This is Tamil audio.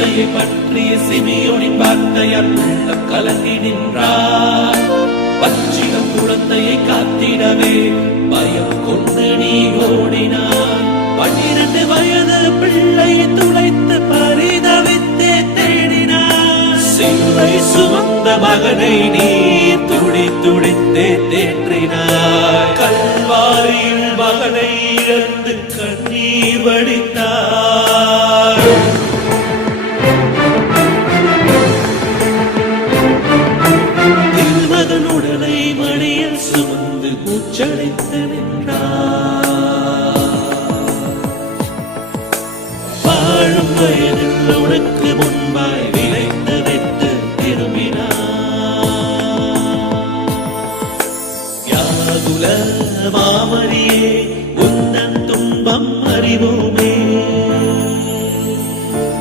தந்தையை பற்றிய சிமியோனின் வார்த்தையால் உள்ளம் கலங்கி நின்றார். பச்சிலம் குழந்தையை காத்திடவே பயம் கொண்டு நீ ஓடினார். 12 வயது பிள்ளையை துளைத்து பரிதவித்தே தேடினார். சிலுவை சுமந்த மகனை நீ துடி துடித்தே தேற்றினார். கல்வாரியில் மகனை இழந்து கண்ணீர் வடித்தார். திருமகன் உடலை மடியில் சுமந்து மூச்சடைத்த